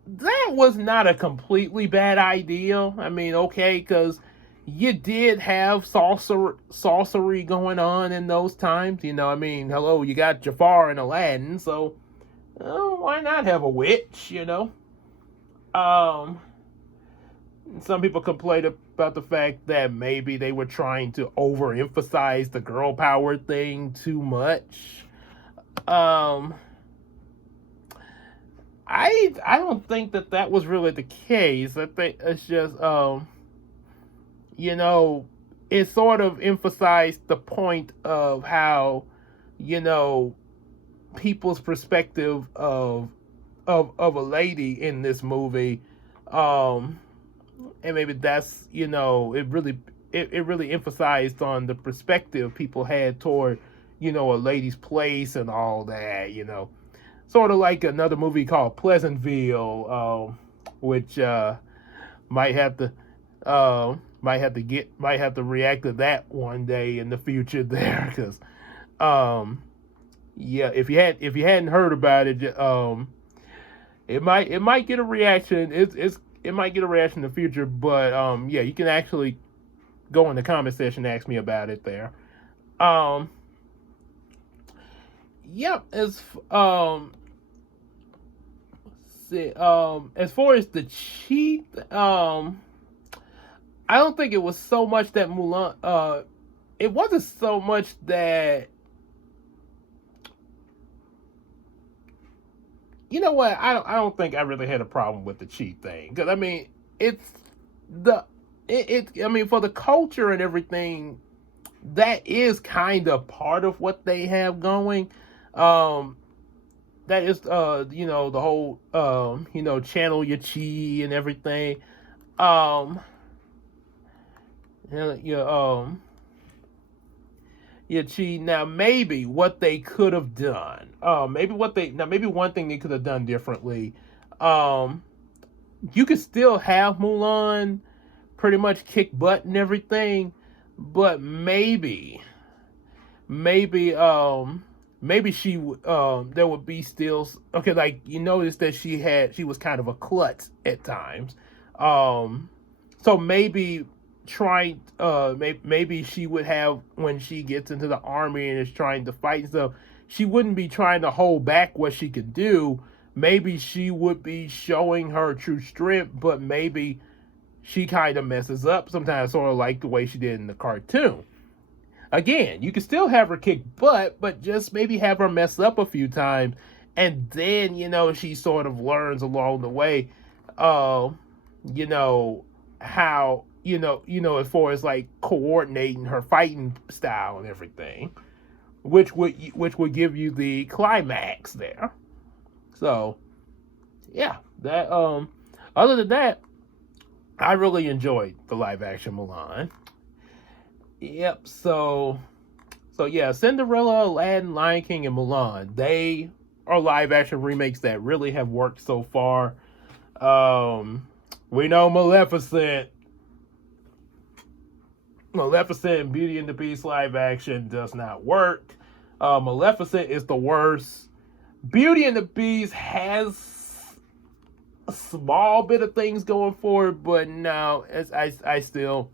That was not a completely bad idea. I mean, okay, because you did have sorcery going on in those times. I mean, hello, you got Jafar and Aladdin, so why not have a witch, Some people complained about the fact that maybe they were trying to overemphasize the girl power thing too much. I don't think that was really the case. I think it's just, it sort of emphasized the point of how, people's perspective of a lady in this movie, and maybe that's, it really emphasized on the perspective people had toward, a lady's place and all that, Sort of like another movie called Pleasantville, which might have to react to that one day in the future there, because yeah, if you hadn't heard about it, it might get a reaction. It might get a reaction in the future, but yeah, you can actually go in the comment section and ask me about it there. Yep, as far as the cheat, I don't think it was so much that Mulan. It wasn't so much that, you know what? I don't think I really had a problem with the cheat thing, because I mean, it's the I mean, for the culture and everything, that is kind of part of what they have going. Um, that is, the whole, channel your chi and everything. Um, yeah, your chi. Now, maybe what they could have done, maybe one thing they could have done differently. Um, you could still have Mulan pretty much kick butt and everything, but maybe she there would be still, okay, like, you notice that she was kind of a klutz at times. um so maybe she would have, when she gets into the army and is trying to fight and stuff, she wouldn't be trying to hold back what she could do. Maybe she would be showing her true strength, but maybe she kind of messes up sometimes, sort of like the way she did in the cartoon. Again, you can still have her kick butt, but just maybe have her mess up a few times, and then, she sort of learns along the way, uh, you know, how, as far as like coordinating her fighting style and everything, which would give you the climax there. So yeah, that other than that, I really enjoyed the live action Mulan. Yep. So yeah, Cinderella, Aladdin, Lion King, and Mulan. They are live action remakes that really have worked so far. We know Maleficent and Beauty and the Beast live action does not work. Maleficent is the worst. Beauty and the Beast has a small bit of things going for it, but no, I still,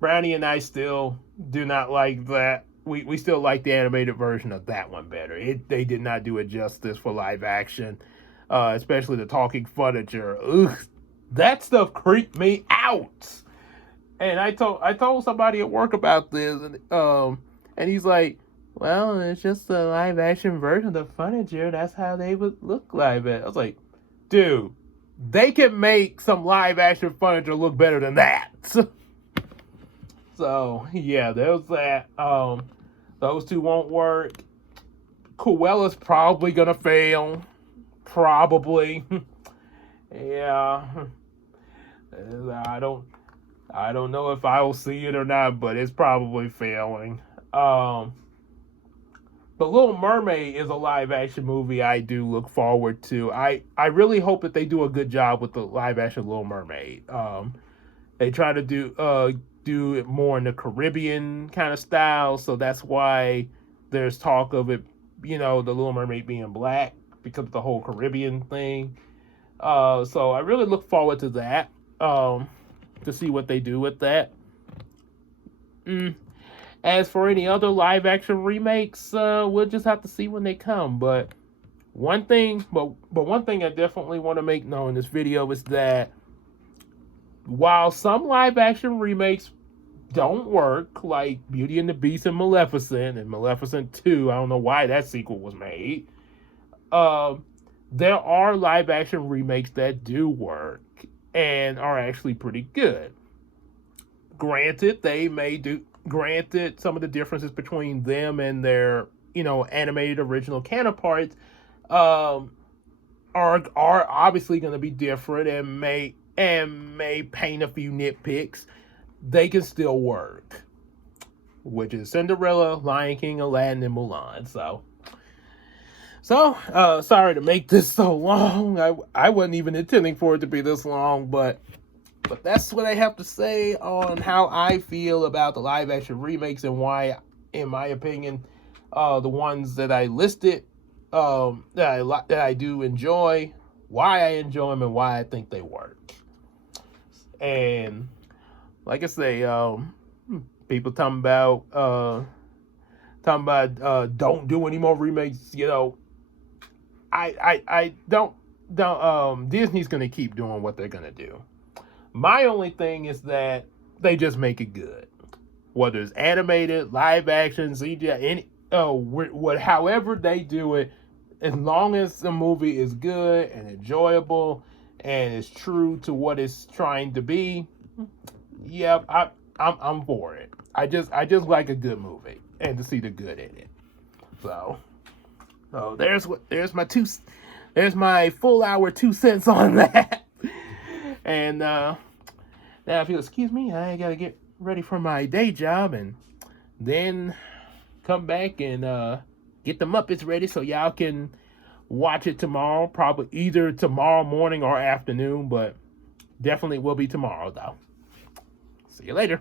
Brownie and I still do not like that. We still like the animated version of that one better. They did not do it justice for live action, especially the talking furniture. Ugh, that stuff creeped me out. And I told somebody at work about this, and he's like, "Well, it's just a live action version of the furniture. That's how they would look like it." I was like, "Dude, they can make some live action furniture look better than that." So yeah, there's that. Those two won't work. Cruella's probably gonna fail. Probably. Yeah. I don't I don't know if I will see it or not, but it's probably failing. The Little Mermaid is a live action movie I do look forward to. I really hope that they do a good job with the live action Little Mermaid. They try to do it more in the Caribbean kind of style, so that's why there's talk of it, the Little Mermaid being black because of the whole Caribbean thing. So I really look forward to that, to see what they do with that. As for any other live action remakes, we'll just have to see when they come. But one thing I definitely want to make known in this video is that while some live action remakes don't work, like Beauty and the Beast and Maleficent 2, I don't know why that sequel was made. There are live action remakes that do work and are actually pretty good. Granted, some of the differences between them and their, animated original counterparts, are obviously going to be different and may paint a few nitpicks. They can still work, which is Cinderella, Lion King, Aladdin, and Mulan. So sorry to make this so long. I wasn't even intending for it to be this long, but that's what I have to say on how I feel about the live action remakes and why, in my opinion, the ones that I listed, that I do enjoy, why I enjoy them, and why I think they work. And like I say, people talking about don't do any more remakes. I don't. Disney's gonna keep doing what they're gonna do. My only thing is that they just make it good. Whether it's animated, live action, CGI, however they do it, as long as the movie is good and enjoyable and is true to what it's trying to be, yeah, I'm for it. I just like a good movie and to see the good in it. So there's my full hour 2 cents on that. And now if you'll excuse me, I gotta get ready for my day job and then come back and get the Muppets ready so y'all can watch it tomorrow. Probably either tomorrow morning or afternoon, but definitely will be tomorrow though. See you later.